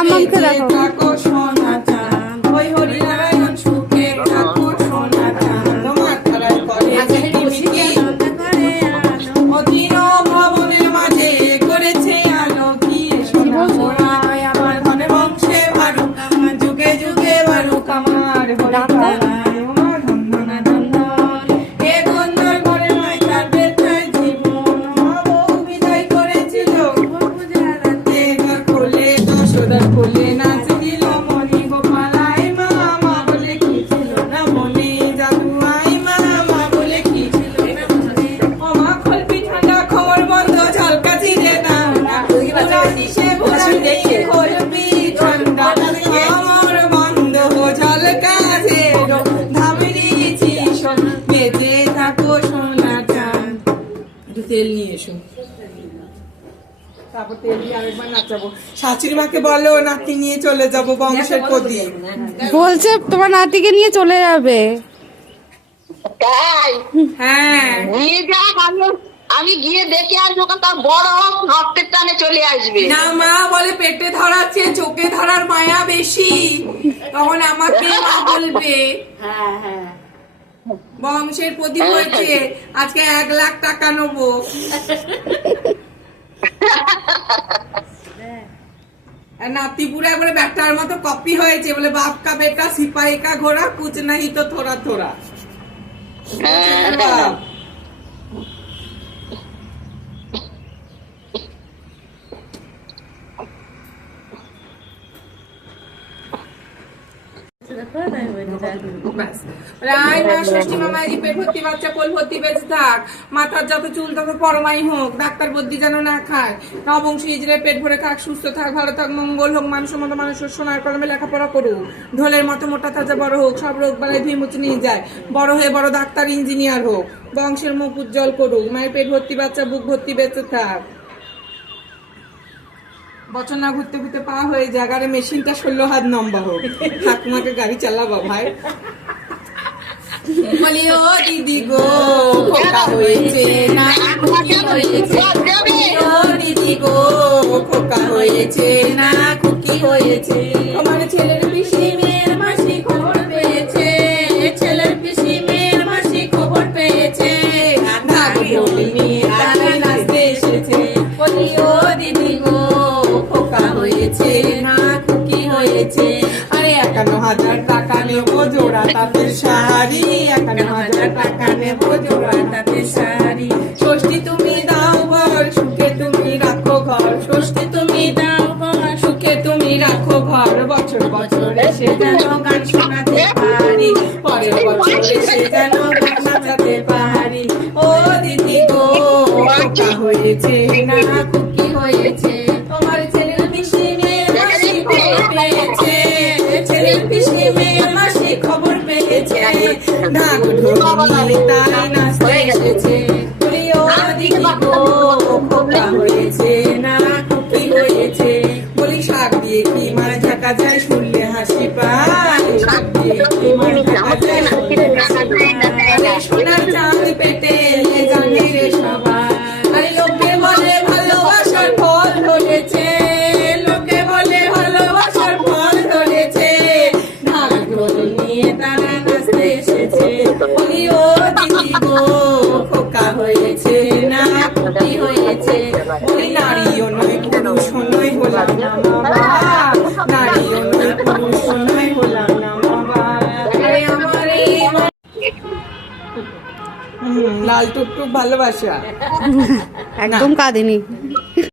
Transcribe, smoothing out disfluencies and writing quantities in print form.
মামামকে দেখো। থাকো সোনা চাঁদ, ওই হরিনারায়ণ সুখে থাকো সোনা চাঁদ, তোমার খেলায় করে ঝিকিমিকি অধীর ভবনের মাঝে করেছে আলো কি সোনা মোড়ায় আমার ধনে বংশে বারুক আমার যুগে যুগে বারুক আমার হরিকালায় আমার ধন্দনা ধন্দন এ ধন্দন করে নয় তার বেতায় জীবন বহু বিদায় করেছিল পূজা রাতে ঘর খোলে দশদার খোলে নাচ দিল মনি গোপালায় মা মা বলে কি ছিল না মনে জাদু আই মা মা বলে কি ছিল না মনে ও মা খলপি ঠান্ডা খবর বন্ধ ঝলকা চিরে দাও না সে ভোলাতে খলপি ঠান্ডা আমার বন্ধ ঝলকা ঝেড়ো ধামরি চিশন বেজে থাকো সোনা চাঁদ। একটু তেল নিয়ে এসো, তারপর তেল দিয়ে আরেকবার নাচাবো। শাশুড়ি মাকে বলো নাতি নিয়ে চলে যাবো বংশের প্রদীপ। বলছে তোমার নাতিকে নিয়ে চলে যাবে। তাই হ্যাঁ নিয়ে যাক, আমি গিয়ে দেখে আসবো, তার বড় রক্তের টানে চলে আসবে। না মা বলে পেটে ধরাচ্ছে চোখে ধরার মায়া বেশি, তখন আমাকে মা বলবে হ্যাঁ হ্যাঁ বংশের প্রদীপ হয়েছে আজকে 1,00,000 টাকা নেবো। আর নাতি পুরো একবারে ব্যাটার মতো কপি হয়েছে, বলে বাপ কা বেটা সিপাही का घोड़ा कुछ नहीं तो थोड़ा थोड़ा। বাপ। ব্যাস। রায় মা ষষ্ঠী মামাজি পেট ভর্তি বাচ্চা কোল ভর্তি বেঁচে থাক, মাথার যত চুল তত পরমাই হোক, ডাক্তার বদ্যি যেন না খায়, নবংশী ইজরে পেট ভরে থাক, সুস্থ থাক, ভালো থাক, মঙ্গল হোক, মানুষের মতো মানুষের সোনার কলমে লেখাপড়া করুক, ঢোলের মতো মোটা তাজা বড় হোক, সব রোগ বালাই ধুয়ে মুছে নিয়ে যায়, বড় হয়ে বড় ডাক্তার ইঞ্জিনিয়ার হোক, বংশের মুখ উজ্জ্বল করুক, মায়ের পেট ভর্তি বাচ্চা বুক ভর্তি বেঁচে থাক। বছর না ঘুরতে ঘুরতে পা হয়ে জাগারে মেশিনটা 16 হাত লম্বা হোক, ঠাকুমাকে গাড়ি চালাবা ভাই। বলি ও দিদি গো খোকা হয়েছে না খুকি হয়েছে, ও দিদি গো খোকা হয়েছে না খুকি হয়েছে, তোমার ছেলের পিসি মেয়ের মাসি খবর পেয়েছে, ছেলের পিসি মেয়ের মাসি খবর পেয়েছে, ঢাক নিয়ে তারা নাচতে এসেছে, বলি ও দিদি গো খোকা হয়েছে না খুকি হয়েছে। আরে 51,000 টাকা নেবো জোড়া তাঁতের শাড়ি, 51,000 টাকা নেবো জোড়া তাঁতের শাড়ি, ষষ্ঠী তুমি দাও ঘর সুখে তুমি রাখো ঘর, ষষ্ঠী তুমি দাও ঘর সুখে তুমি রাখো ঘর, বছর বছর এসে যেন গান শোনাতে পারি, পরের বছর এসে যেন গান নাচাতে পারি, ও দিদি গো খোকা হয়েছে না খুকি হয়েছে, তোমার ছেলের পিসি মেয়ের মাসি খবর পেয়েছে, ছেলের পিসি মেয়ের মাসি খবর পেয়েছে, ঢাক ঢোল নিয়ে তাই নাচতে এসেছে, বলি ও দিদি গো খোকা হয়েছে না খুকি হয়েছে, বলি শাক দিয়ে কি মাছ ঢাকা যায় শুনলে হাসি পায়, শাক দিয়ে কি মাছ ঢাকা যায় শুনলে হাসি পায়, আরে সোনার চাঁদ পেটে জানে রে সবাই, আরে লোকে বলে ভালোবাসার ফল ধরেছে, লোকে বলে ভালোবাসার ফল ধরেছে, ঢাক ঢোল নিয়ে তারা নাচতে এসেছে, বলি ও দিদি গো খোকা হয়েছে না খুকি হয়েছে, বলি নারীও নয় পুরুষও নয় হলাম না বাবা, নারীও নয় পুরুষও নয় হলাম না বাবা, আরে আমার এই লাল টুকটুক ভালোবাসা একদম কাঁদিনি।